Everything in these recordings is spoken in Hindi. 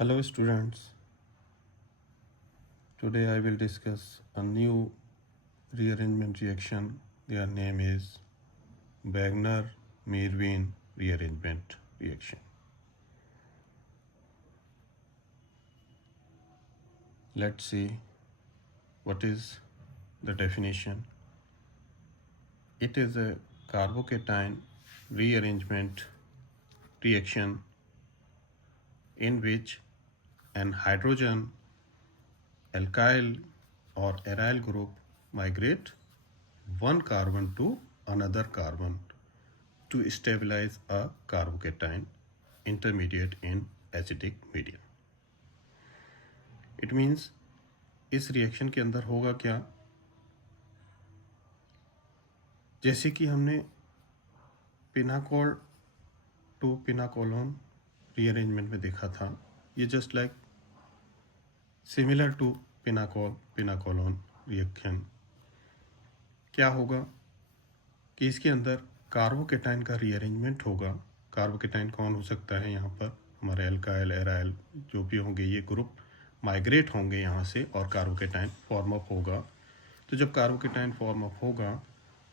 Hello students, today I will discuss a new rearrangement reaction. Their name is Wagner-Meerwein rearrangement reaction. Let's see what is the definition. It is a carbocation rearrangement reaction in which an hydrogen alkyl or aryl group migrate one carbon to another carbon to stabilize a carbocation intermediate in acidic medium. It means इस रिएक्शन के अंदर होगा क्या, जैसे कि हमने पिनाकोल टू पिनाकोलोन रीअरेंजमेंट में देखा था. ये just like similar to pinacol pinacolone reaction. क्या होगा कि इसके अंदर कार्बोकेटाइन का रीअरेंजमेंट होगा. कार्बोकेटाइन कौन हो सकता है, यहाँ पर हमारे एल्काइल एराइल जो भी होंगे ये ग्रुप माइग्रेट होंगे यहाँ से और कार्बोकेटाइन फॉर्म अप होगा. तो जब कार्बोकेटाइन फॉर्म अप होगा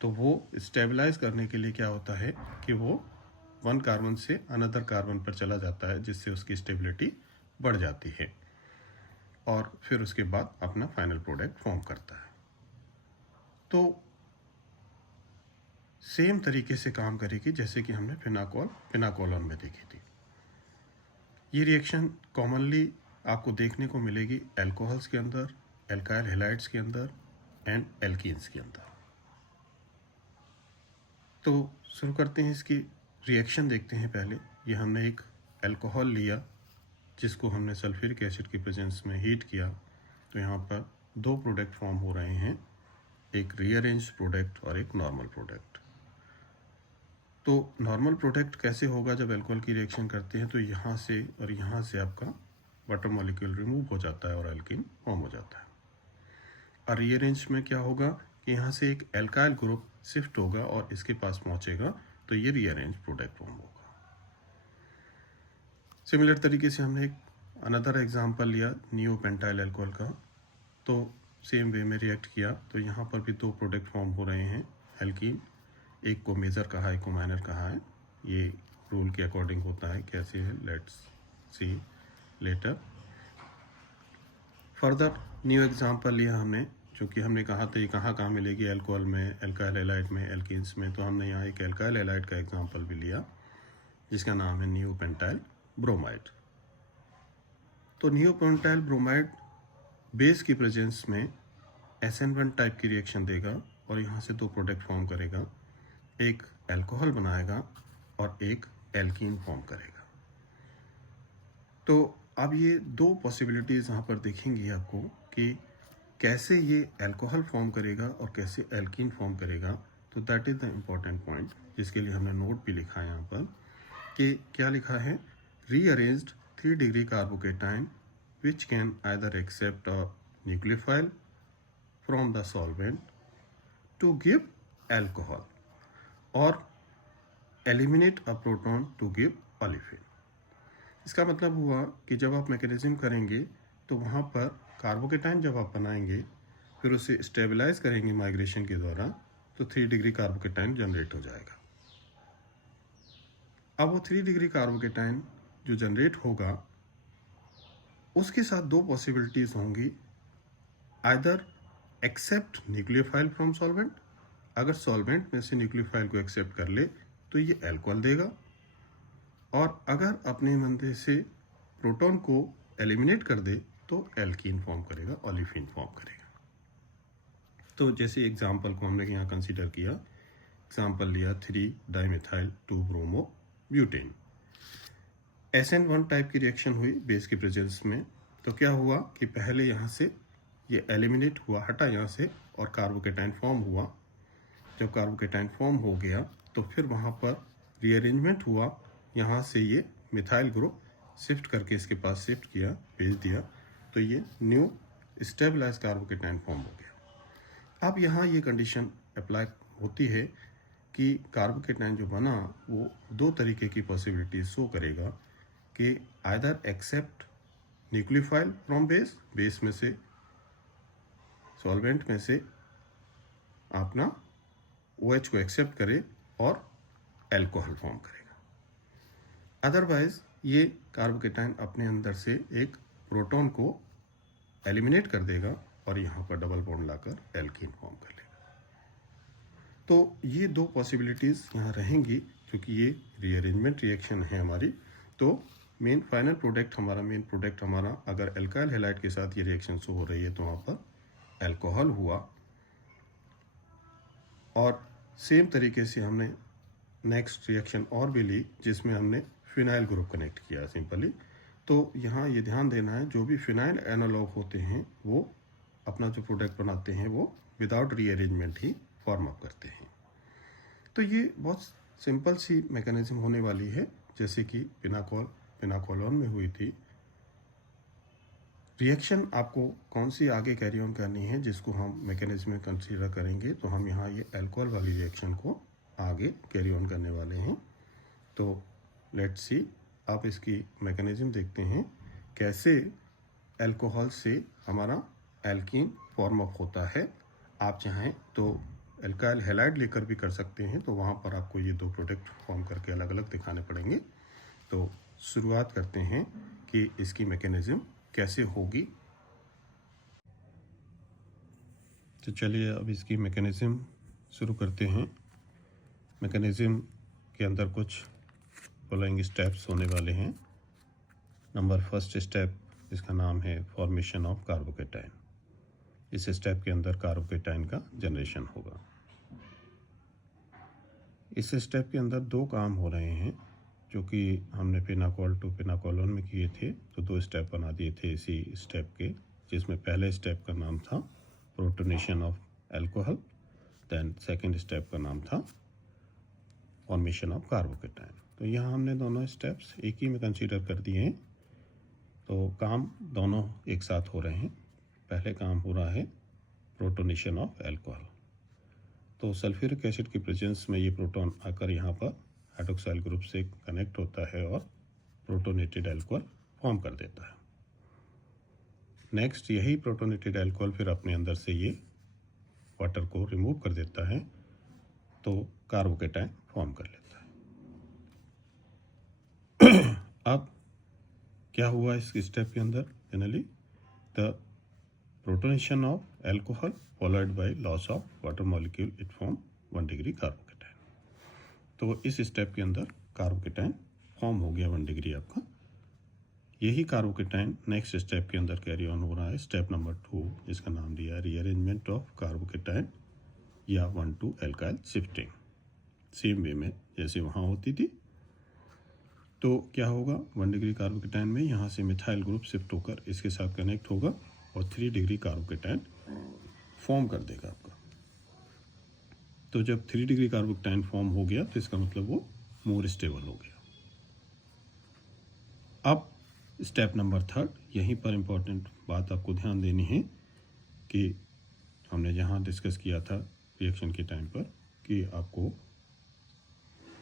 तो वो स्टेबलाइज करने के लिए क्या होता है कि वो वन कार्बन से अनदर कार्बन पर चला जाता है, जिससे उसकी स्टेबिलिटी बढ़ जाती है और फिर उसके बाद अपना फाइनल प्रोडक्ट फॉर्म करता है. तो सेम तरीके से काम करेगी जैसे कि हमने पिनाकोलोन में देखी थी. ये रिएक्शन कॉमनली आपको देखने को मिलेगी अल्कोहल्स के अंदर, एल्काइल हैलाइड्स के अंदर एंड एल्कीन्स के अंदर. तो शुरू करते हैं, इसकी रिएक्शन देखते हैं. पहले ये हमने एक अल्कोहल लिया जिसको हमने सल्फ्यूरिक एसिड की प्रेजेंस में हीट किया. तो यहाँ पर दो प्रोडक्ट फॉर्म हो रहे हैं, एक रीअरेंज्ड प्रोडक्ट और एक नॉर्मल प्रोडक्ट. तो नॉर्मल प्रोडक्ट कैसे होगा, जब अल्कोहल की रिएक्शन करते हैं तो यहाँ से और यहाँ से आपका वाटर मॉलिक्यूल रिमूव हो जाता है और एल्कीन फॉर्म हो जाता है. और रीअरेंज में क्या होगा कि यहाँ से एक एल्काइल ग्रुप शिफ्ट होगा और इसके पास पहुँचेगा, तो ये रीअरेंज प्रोडक्ट फॉर्म होगा. सिमिलर तरीके से हमने एक अनदर एग्जांपल लिया नियोपेंटाइल अल्कोहल का. तो सेम वे में रिएक्ट किया तो यहाँ पर भी दो प्रोडक्ट फॉर्म हो रहे हैं एल्कीन. एक को मेजर कहा, एक को माइनर कहा है. ये रूल के अकॉर्डिंग होता है, कैसे है let's see later. Further new example लिया हमने, जो कि हमने कहा था ये कहाँ मिलेगी, अल्कोहल में, एल्काइल हैलाइड में, एल्कीन्स में. तो हमने यहाँ एक एल्काइल हैलाइड का एग्जांपल भी लिया जिसका नाम है नियोपेंटाइल ब्रोमाइड. तो नियोपेंटाइल ब्रोमाइड बेस की प्रेजेंस में SN1 टाइप की रिएक्शन देगा और यहाँ से दो प्रोडक्ट फॉर्म करेगा, एक अल्कोहल बनाएगा और एक एल्कीन फॉर्म करेगा. तो अब ये दो पॉसिबिलिटीज़ यहाँ पर दिखेंगी आपको कि कैसे ये अल्कोहल फॉर्म करेगा और कैसे एल्कीन फॉर्म करेगा. तो that is the important point, जिसके लिए हमने नोट भी लिखा है यहाँ पर कि क्या लिखा है, rearranged 3 degree carbocation which can either accept a nucleophile from the solvent to give alcohol or eliminate a proton to give olefin. इसका मतलब हुआ कि जब आप मैकेनिज्म करेंगे तो वहाँ पर कार्बोकेटाइन जब आप बनाएंगे फिर उसे स्टेबलाइज करेंगे माइग्रेशन के द्वारा, तो 3 डिग्री कार्बोकेटाइन जनरेट हो जाएगा. अब वो 3 डिग्री कार्बोकेटाइन जो जनरेट होगा उसके साथ दो पॉसिबिलिटीज़ होंगी, either accept nucleophile from solvent. अगर सॉल्वेंट में से न्यूक्लियोफाइल को एक्सेप्ट कर ले तो ये अल्कोहल देगा, और अगर अपने मंदे से प्रोटॉन को एलिमिनेट कर दे तो एल्कीन फॉर्म करेगा, ओलिफिन फॉर्म करेगा. तो जैसे एग्जांपल को हमने यहाँ कंसीडर किया, एग्जांपल लिया 3 dimethyl 2 bromo butane. SN1 type की रिएक्शन हुई बेस की प्रेजेंस में. तो क्या हुआ कि पहले यहाँ से ये एलिमिनेट हुआ, हटा यहाँ से, और कार्बोकेटाइन फॉर्म हुआ. जब कार्बोकेटाइन फॉर्म हो गया तो फिर वहाँ पर रीअरेंजमेंट हुआ, यहाँ से ये मिथाइल ग्रुप शिफ्ट करके इसके पास शिफ्ट किया, भेज दिया, तो ये न्यू स्टेबलाइज कार्बोकेटाइन फॉर्म हो गया. अब यहाँ ये कंडीशन अप्लाई होती है कि कार्बोकेटाइन जो बना वो दो तरीके की पॉसिबिलिटी शो करेगा कि either accept nucleophile from base, base में से सॉल्वेंट में से अपना OH को एक्सेप्ट करे और एल्कोहल फॉर्म करेगा। अदरवाइज ये कार्बोकेटाइन अपने अंदर से एक प्रोटॉन को एलिमिनेट कर देगा और यहाँ पर डबल बॉन्ड लाकर एल्कीन फॉर्म कर लेगा। तो ये दो पॉसिबिलिटीज़ यहाँ रहेंगी क्योंकि ये रीअरेंजमेंट रिएक्शन है हमारी। तो फाइनल प्रोडक्ट हमारा अगर एल्काइल हैलाइड के साथ ये रिएक्शन शो हो रही है तो वहाँ पर एल्कोहल हुआ। और सेम तरीके से हमने नेक्स्ट रिएक्शन और भी ली जिसमें हमने फिनाइल ग्रुप कनेक्ट किया सिंपली। तो यहाँ ये ध्यान देना है जो भी फिनाइल एनालॉग होते हैं वो अपना जो प्रोडक्ट बनाते हैं वो विदाउट रीअरेंजमेंट ही फॉर्म अप करते हैं। तो ये बहुत सिंपल सी मैकेनिज्म होने वाली है जैसे कि पिनाकोलोन में हुई थी। रिएक्शन आपको कौन सी आगे कैरी ऑन करनी है जिसको हम मैकेनिज्म में कंसीडर करेंगे, तो हम यहाँ ये अल्कोहल वाली रिएक्शन को आगे कैरी ऑन करने वाले हैं। तो लेट्स सी, आप इसकी मैकेनिज्म देखते हैं कैसे अल्कोहल से हमारा एल्कीन फॉर्म अप होता है। आप चाहें तो एल्काइल हैलाइड लेकर भी कर सकते हैं, तो वहाँ पर आपको ये दो प्रोडक्ट फॉर्म करके अलग अलग दिखाने पड़ेंगे। तो शुरुआत करते हैं कि इसकी मैकेनिज्म कैसे होगी। तो चलिए अब इसकी मैकेनिज्म शुरू करते हैं। मैकेनिज्म के अंदर कुछ फॉलोइंग स्टेप्स होने वाले हैं। नंबर फर्स्ट स्टेप, इसका नाम है फॉर्मेशन ऑफ कार्बोकेटाइन। इस स्टेप के अंदर कार्बोकेटाइन का जनरेशन होगा। इस स्टेप के अंदर दो काम हो रहे हैं जो कि हमने पिनाकोल टू पिनाकोलोन में किए थे। तो दो स्टेप बना दिए थे इसी स्टेप के, जिसमें पहले स्टेप का नाम था protonation of alcohol, then second step का नाम था फॉर्मेशन ऑफ कार्बोकेटाइन। तो यहाँ हमने दोनों स्टेप्स एक ही में कंसीडर कर दिए हैं। तो काम दोनों एक साथ हो रहे हैं। पहले काम हो रहा है प्रोटोनेशन ऑफ अल्कोहल। तो सल्फ्यूरिक एसिड की प्रेजेंस में ये प्रोटॉन आकर यहाँ पर हाइड्रोक्साइल ग्रुप से कनेक्ट होता है और प्रोटोनेटेड अल्कोहल फॉर्म कर देता है। नेक्स्ट यही प्रोटोनेटेड अल्कोहल फिर अपने अंदर से ये वाटर को रिमूव कर देता है तो कार्बोकेटाइन फॉर्म कर लेता है। अब क्या हुआ इस स्टेप के अंदर? Generally the protonation of alcohol followed by loss of water molecule, it form 1 degree carbocation. तो इस स्टेप के अंदर कार्बोकेटाइन फॉर्म हो गया 1 डिग्री आपका। यही कार्बोकेटाइन नेक्स्ट स्टेप के अंदर कैरी ऑन हो रहा है, स्टेप नंबर 2, जिसका नाम दिया है रीअरेंजमेंट ऑफ कार्बोकेटाइन या 1,2 एल्काइल शिफ्टिंग। सेम वे में जैसे वहाँ होती थी। तो क्या होगा, 1 डिग्री कार्बोकेटाइन में यहाँ से मिथाइल ग्रुप शिफ्ट होकर इसके साथ कनेक्ट होगा और 3 डिग्री कार्बोकेटाइन फॉर्म कर देगा आपका। तो जब 3 डिग्री कार्बोकेटाइन फॉर्म हो गया तो इसका मतलब वो मोर स्टेबल हो गया। अब स्टेप नंबर 3, यहीं पर इंपॉर्टेंट बात आपको ध्यान देनी है कि हमने जहाँ डिस्कस किया था रिएक्शन के टाइम पर कि आपको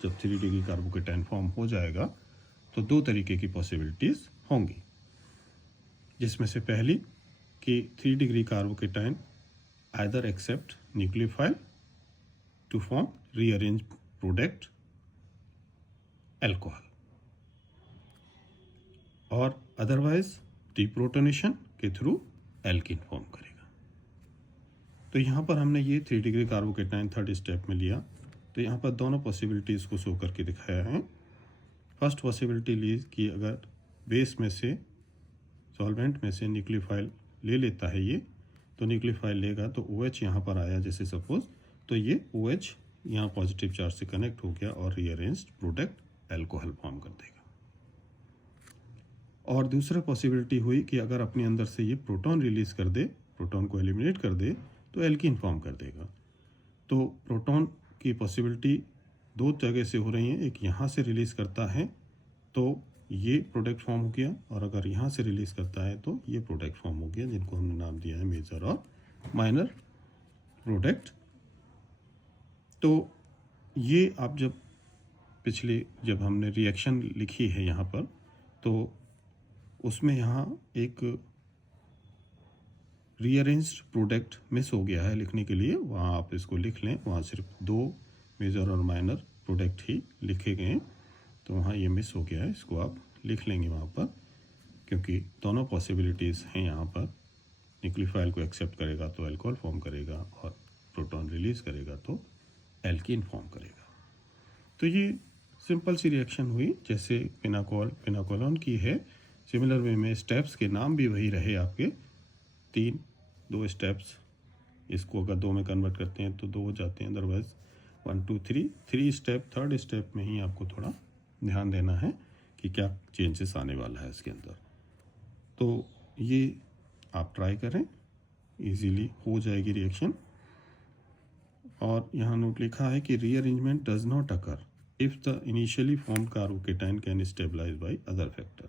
जब 3 डिग्री कार्बोकेटाइन फॉर्म हो जाएगा तो दो तरीके की पॉसिबिलिटीज़ होंगी, जिसमें से पहली कि 3 degree carbocation either accept nucleophile to form rearranged product alcohol और अदरवाइज डिप्रोटोनेशन के थ्रू एल्कीन फॉर्म करेगा। तो यहाँ पर हमने ये 3 डिग्री कार्बोकेटाइन थर्ड स्टेप में लिया। तो यहाँ पर दोनों पॉसिबिलिटीज़ को शो करके दिखाया है। फर्स्ट पॉसिबिलिटी ली कि अगर बेस में से सॉल्वेंट में से न्यूक्लियोफाइल ले लेता है ये, तो न्यूक्लियोफाइल लेगा तो OH यहाँ पर आया जैसे सपोज, तो ये OH यहाँ पॉजिटिव चार्ज से कनेक्ट हो गया और रीअरेंज्ड प्रोडक्ट अल्कोहल फॉर्म कर देगा। और दूसरा पॉसिबिलिटी हुई कि अगर अपने अंदर से ये प्रोटॉन रिलीज कर दे, प्रोटॉन को एलिमिनेट कर दे तो एल्कीन फॉर्म कर देगा। तो प्रोटॉन की पॉसिबिलिटी दो जगह से हो रही है, एक यहाँ से रिलीज करता है तो ये प्रोडक्ट फॉर्म हो गया, और अगर यहाँ से रिलीज करता है तो ये प्रोडक्ट फॉर्म हो गया, जिनको हमने नाम दिया है मेजर और माइनर प्रोडक्ट। तो ये आप जब हमने रिएक्शन लिखी है यहाँ पर, तो उसमें यहाँ एक रीअरेंज्ड प्रोडक्ट मिस हो गया है लिखने के लिए, वहाँ आप इसको लिख लें। वहाँ सिर्फ 2 मेजर और माइनर प्रोडक्ट ही लिखे गए हैं, तो वहाँ ये मिस हो गया है, इसको आप लिख लेंगे वहाँ पर, क्योंकि दोनों पॉसिबिलिटीज़ हैं यहाँ पर। न्यूक्लियोफाइल को एक्सेप्ट करेगा तो अल्कोहल फॉर्म करेगा, और प्रोटॉन रिलीज करेगा तो एल्कीन फॉर्म करेगा। तो ये सिंपल सी रिएक्शन हुई जैसे फिनाकोलोन की है। सिमिलर वे में स्टेप्स के नाम भी वही रहे आपके, 2 स्टेप्स। इसको अगर 2 में कन्वर्ट करते हैं तो 2 हो जाते हैं, अदरवाइज 1 2 3 स्टेप। 3rd स्टेप में ही आपको थोड़ा ध्यान देना है कि क्या चेंजेस आने वाला है इसके अंदर। तो ये आप ट्राई करें, इजीली हो जाएगी रिएक्शन। और यहाँ नोट लिखा है कि rearrangement does not occur if the initially formed carbocation can stabilize by other factor.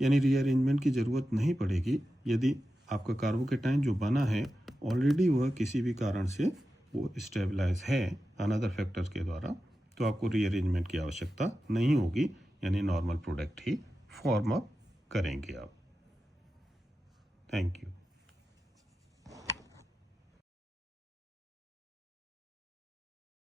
यानी रीअरेंजमेंट की ज़रूरत नहीं पड़ेगी यदि आपका कार्बोकेटाइन जो बना है ऑलरेडी वह किसी भी कारण से वो स्टेबलाइज है अनदर फैक्टर के द्वारा, तो आपको रीअरेंजमेंट की आवश्यकता नहीं होगी, यानी नॉर्मल प्रोडक्ट ही फॉर्म अप करेंगे आप। Thank you.